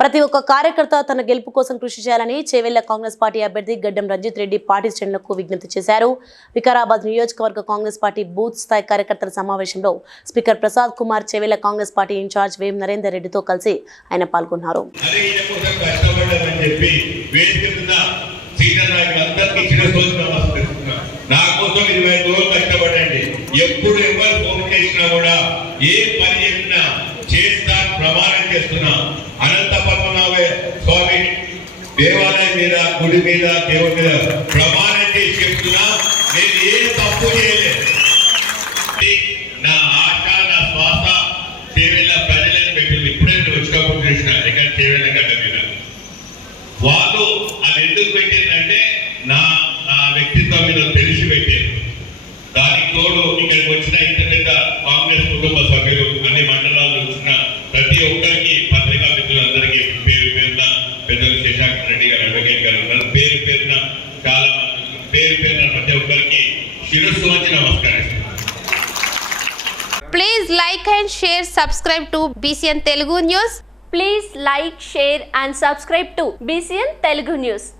ప్రతి ఒక్క కార్యకర్త తన గెలుపు కోసం కృషి చేయాలని చేవెళ్ళ కాంగ్రెస్ పార్టీ అభ్యర్థి గడ్డం రంజిత్ రెడ్డి పార్టీ శ్రేణులకు విజ్ఞప్తి చేశారు. వికారాబాద్ నియోజకవర్గ కాంగ్రెస్ పార్టీ బూత్ స్థాయి కార్యకర్తల సమావేశంలో speaker Prasad Kumar Chevella Congress party incharge Vem Narender రెడ్డితో కలిసి ఆయన పాల్గొన్నారు. నా కోసం ఇరవై ఐదు రోజులు కష్టపడండి. ఎప్పుడు ఎవరు ఫోన్ చేసినా కూడా ఏ పని చెప్పినా దేవాలయం మీద గుడి మీద దేవుడి మీద ప్రమాణం చేసి చెప్తున్నా నేను ఏ తప్పు చేయలేదు. నా ఆశ నా శ్వాస చేవేళ్ళ ప్రజలను పెట్టింది ఇప్పుడే వచ్చినప్పుడు చూసిన ఇక్కడ చేవేళ్ళ గడ్డ మీద? వాళ్ళు అది ఎందుకు పెట్టిన పెద్దలు శశాంక్ రెడ్డి గారు అడ్వకేట్ గారు ఉన్నారు పేరు పేరున చాలా మంది పేరు పేరున ప్రతి ఒక్కరికి శిరస్సు వచ్చి నమస్కరిస్తున్నాను Please like and share, subscribe to BCN Telugu News. Please like, share and subscribe to BCN Telugu News.